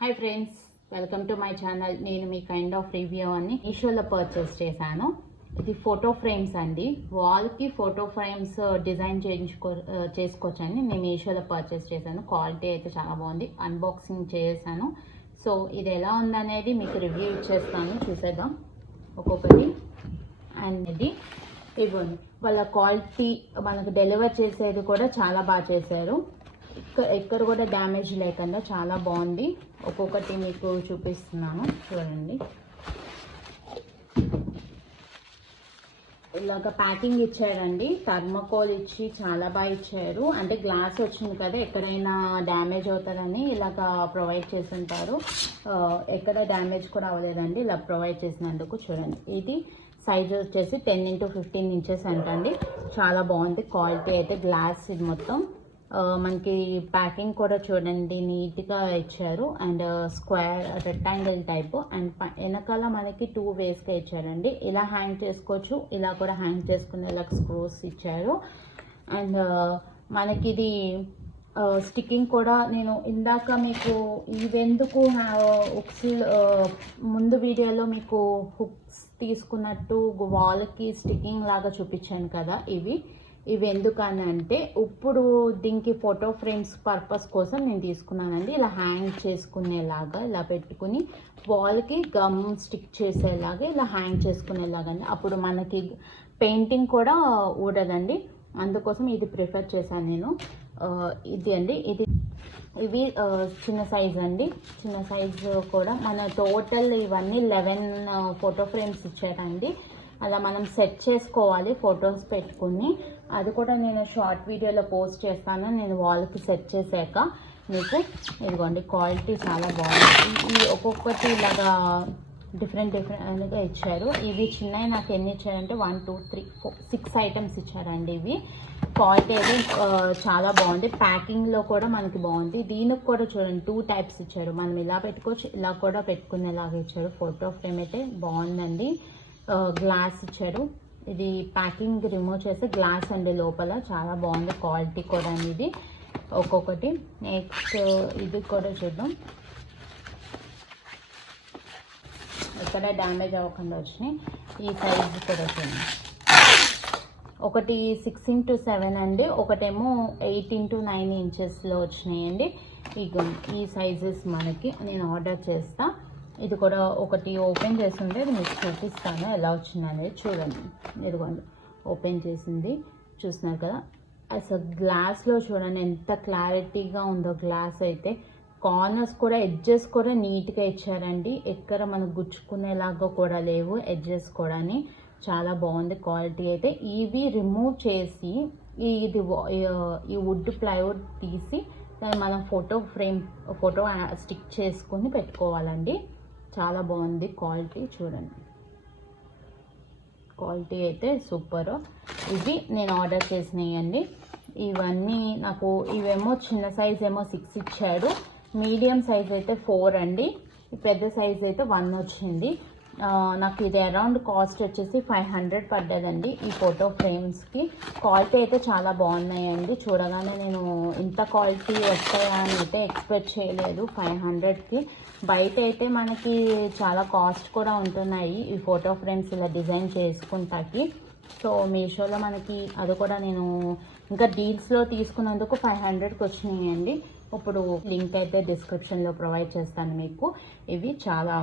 Hi friends, welcome to my channel. నేను మీ kind of review అని మీషోలో పర్చేస్ చేశాను. ఇది ఫోటో ఫ్రేమ్స్ అండి. వాల్కి ఫోటో ఫ్రేమ్స్ డిజైన్ చేసుకోవచ్చండి. నేను మీషోలో పర్చేస్ చేశాను. క్వాలిటీ అయితే చాలా బాగుంది. అన్బాక్సింగ్ చేశాను. సో ఇది ఎలా ఉందనేది మీకు రివ్యూ ఇచ్చేస్తాను, చూసేద్దాం ఒక్కొక్కటి. అండ్ ఇది ఇవ్వండి, వాళ్ళ క్వాలిటీ మనకు డెలివర్ చేసేది కూడా చాలా బాగా చేశారు. ఎక్కడ కూడా డ్యామేజ్ లేకుండా చాలా బాగుంది. ఒక్కొక్కటి మీకు చూపిస్తున్నాను, చూడండి. ఇలాగ ప్యాకింగ్ ఇచ్చారండి, థర్మకోల్ ఇచ్చి చాలా బాగా ఇచ్చారు. అంటే గ్లాస్ వచ్చింది కదా, ఎక్కడైనా డ్యామేజ్ అవుతుందని ఇలాగ ప్రొవైడ్ చేసి ఉంటారు. ఎక్కడ డ్యామేజ్ కూడా అవ్వలేదండి ఇలా ప్రొవైడ్ చేసినందుకు. చూడండి, ఇది సైజ్ వచ్చేసి 10x15 ఇంచెస్ అంటండి. చాలా బాగుంది క్వాలిటీ అయితే. గ్లాస్ ఇది మొత్తం మనకి ప్యాకింగ్ కూడా చూడండి నీట్గా ఇచ్చారు. And square rectangle type. And వెనకాల మనకి 2 వేస్గా ఇచ్చారండి. ఇలా హ్యాంగ్ చేసుకోవచ్చు, ఇలా కూడా హ్యాంగ్ చేసుకునేలా స్క్రూస్ ఇచ్చారు. అండ్ మనకి ఇది స్టిక్కింగ్ కూడా నేను ఇందాక మీకు ఇవెందుకు హుక్స్ ముందు వీడియోలో మీకు హుక్స్ తీసుకున్నట్టు వాల్కి స్టిక్కింగ్ లాగా చూపించాను కదా, ఇవి ఎందుకని అంటే ఇప్పుడు దీనికి ఫోటో ఫ్రేమ్స్ పర్పస్ కోసం నేను తీసుకున్నానండి. ఇలా హ్యాంగ్ చేసుకునేలాగా ఇలా పెట్టుకుని వాల్కి గమ్ స్టిక్ చేసేలాగా ఇలా హ్యాంగ్ చేసుకునేలాగా అండి. అప్పుడు మనకి పెయింటింగ్ కూడా ఊడదండి. అందుకోసం ఇది ప్రిఫర్ చేశాను నేను. ఇది అండి, ఇవి చిన్న సైజ్ అండి. చిన్న సైజు కూడా మన టోటల్ ఇవన్నీ 11 ఫోటో ఫ్రేమ్స్ ఇచ్చారండి. అలా మనం సెట్ చేసుకోవాలి ఫొటోస్ పెట్టుకుని. అది కూడా నేను షార్ట్ వీడియోలో పోస్ట్ చేస్తాను నేను వాల్కి సెట్ చేశాక మీకు. ఇదిగోండి, క్వాలిటీ చాలా బాగుంది. ఇవి ఒక్కొక్కటి ఇలాగా డిఫరెంట్గా ఇచ్చారు. ఇవి చిన్నవి నాకు ఎన్ని ఇచ్చారంటే 1 2 3 4 6 ఐటమ్స్ ఇచ్చారండి. ఇవి క్వాలిటీ అయితే చాలా బాగుంది. ప్యాకింగ్లో కూడా మనకి బాగుంది. దీనికి కూడా చూడండి 2 టైప్స్ ఇచ్చారు. మనం ఇలా పెట్టుకోవచ్చు, ఇలా కూడా పెట్టుకునేలాగా ఇచ్చారు. ఫోటో ఫ్రేమ్ అయితే బాగుందండి. గ్లాస్ ఇచ్చారు. ఇది ప్యాకింగ్ రిమూవ్ చేస్తే గ్లాస్ అండి లోపల. చాలా బాగుంది క్వాలిటీ కూడా ఇది ఒక్కొక్కటి. నెక్స్ట్ ఇది కూడా చూద్దాం, ఎక్కడ డ్యామేజ్ అవ్వకుండా వచ్చినాయి. ఈ సైజ్ కూడా చూడండి, ఒకటి 6x7 అండి, ఒకటేమో 8x9 ఇంచెస్లో వచ్చినాయండి. ఈ సైజెస్ మనకి నేను ఆర్డర్ చేస్తా. ఇది కూడా ఒకటి ఓపెన్ చేసింది, అది మీకు చూపిస్తాను ఎలా వచ్చింది అనేది. చూడండి, ఇదిగోండి ఓపెన్ చేసింది, చూస్తున్నారు కదా. అసలు గ్లాస్లో చూడండి ఎంత క్లారిటీగా ఉందో గ్లాస్ అయితే. కార్నర్స్ కూడా, ఎడ్జెస్ కూడా నీట్గా ఇచ్చారండి. ఎక్కడ మనకు గుచ్చుకునేలాగా కూడా లేవు ఎడ్జెస్ కూడా. చాలా బాగుంది క్వాలిటీ అయితే. ఇవి రిమూవ్ చేసి ఈ వుడ్ ప్లైవుడ్ తీసి దాన్ని మనం ఫోటో స్టిక్ చేసుకుని పెట్టుకోవాలండి. చాలా బాగుంది క్వాలిటీ, చూడండి క్వాలిటీ అయితే సూపర్. ఇవి నేను ఆర్డర్ చేసినాయండి. ఇవన్నీ నాకు ఇవేమో చిన్న సైజ్ ఏమో 6 ఇచ్చాడు, మీడియం సైజ్ అయితే 4 అండి, పెద్ద సైజ్ అయితే 1 వచ్చింది. నాకు ఇది అరౌండ్ కాస్ట్ వచ్చేసి 500 పడ్డదండి ఈ ఫోటో ఫ్రేమ్స్కి. క్వాలిటీ అయితే చాలా బాగున్నాయండి. చూడగానే నేను ఇంత క్వాలిటీ వస్తాయా అని అయితే ఎక్స్పెక్ట్ చేయలేదు 500కి. బయట అయితే మనకి చాలా కాస్ట్ కూడా ఉంటున్నాయి ఈ ఫోటో ఫ్రేమ్స్ ఇలా డిజైన్ చేసుకుంటాకి. సో మీషోలో మనకి అది కూడా నేను ఇంకా డీల్స్లో తీసుకున్నందుకు 500కి వచ్చినాయండి. ఇప్పుడు లింక్ అయితే డిస్క్రిప్షన్లో ప్రొవైడ్ చేస్తాను మీకు. ఇవి చాలా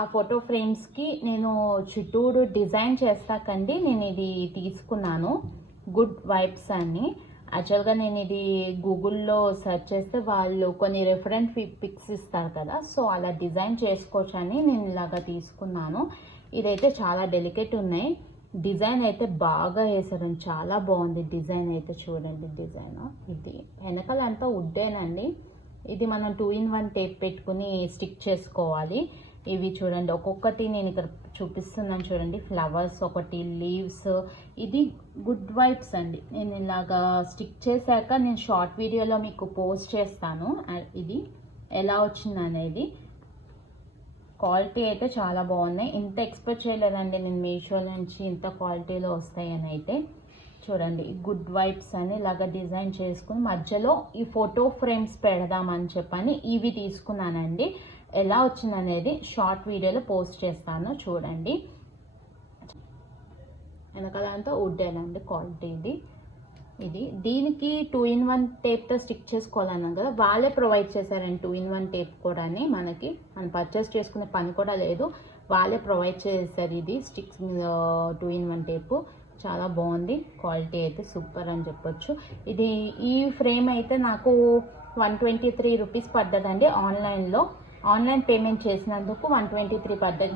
ఆ ఫోటో ఫ్రేమ్స్కి నేను చుట్టూరు డిజైన్ చేస్తాకండి నేను ఇది తీసుకున్నాను. గుడ్ వైబ్స్ అని. యాక్చువల్గా నేను ఇది గూగుల్లో సెర్చ్ చేస్తే వాళ్ళు కొన్ని రిఫరెంట్ పిక్స్ ఇస్తారు కదా, సో అలా డిజైన్ చేసుకోవచ్చు అని నేను ఇలాగా తీసుకున్నాను. ఇదైతే చాలా డెలికేట్ ఉన్నాయి. డిజైన్ అయితే బాగా వేసారండి, చాలా బాగుంది డిజైన్ అయితే. చూడండి డిజైన్, ఇది వెనకాల అంతా వుడ్డేనండి. ఇది మనం 2-in-1 టేప్ పెట్టుకుని స్టిక్ చేసుకోవాలి. ఇవి చూడండి ఒక్కొక్కటి నేను ఇక్కడ చూపిస్తున్నాను చూడండి. ఫ్లవర్స్, ఒకటి లీవ్స్. ఇది గుడ్ వైబ్స్ అండి. నేను ఇలాగా స్టిక్ చేశాక నేను షార్ట్ వీడియోలో మీకు పోస్ట్ చేస్తాను ఇది ఎలా వచ్చింది అనేది. క్వాలిటీ అయితే చాలా బాగున్నాయి. ఇంత ఎక్స్పెక్ట్ చేయలేదండి నేను మీషో నుంచి ఇంత క్వాలిటీలో వస్తాయని అయితే. చూడండి గుడ్ వైబ్స్ అని ఇలాగ డిజైన్ చేసుకుని మధ్యలో ఈ ఫోటో ఫ్రేమ్స్ పెడదామని చెప్పని ఇవి తీసుకున్నానండి. ఎలా వచ్చిందనేది షార్ట్ వీడియోలో పోస్ట్ చేస్తాను చూడండి. వెనకాలంతా వుడ్డేనండి క్వాలిటీ ఇది. దీనికి 2-in-1 టేప్తో స్టిక్ చేసుకోవాలన్నాం కదా, వాళ్ళే ప్రొవైడ్ చేశారండి 2-in-1 టేప్ కూడా. మనకి మనం పర్చేస్ చేసుకునే పని కూడా లేదు, వాళ్ళే ప్రొవైడ్ చేశారు. ఇది స్టిక్స్ 2-in-1 టేపు చాలా బాగుంది, క్వాలిటీ అయితే సూపర్ అని చెప్పొచ్చు. ఈ ఫ్రేమ్ అయితే నాకు 123 రూపీస్ పడ్డదండి. ఆన్లైన్ పేమెంట్ చేసినందుకు 123 పడ్డది.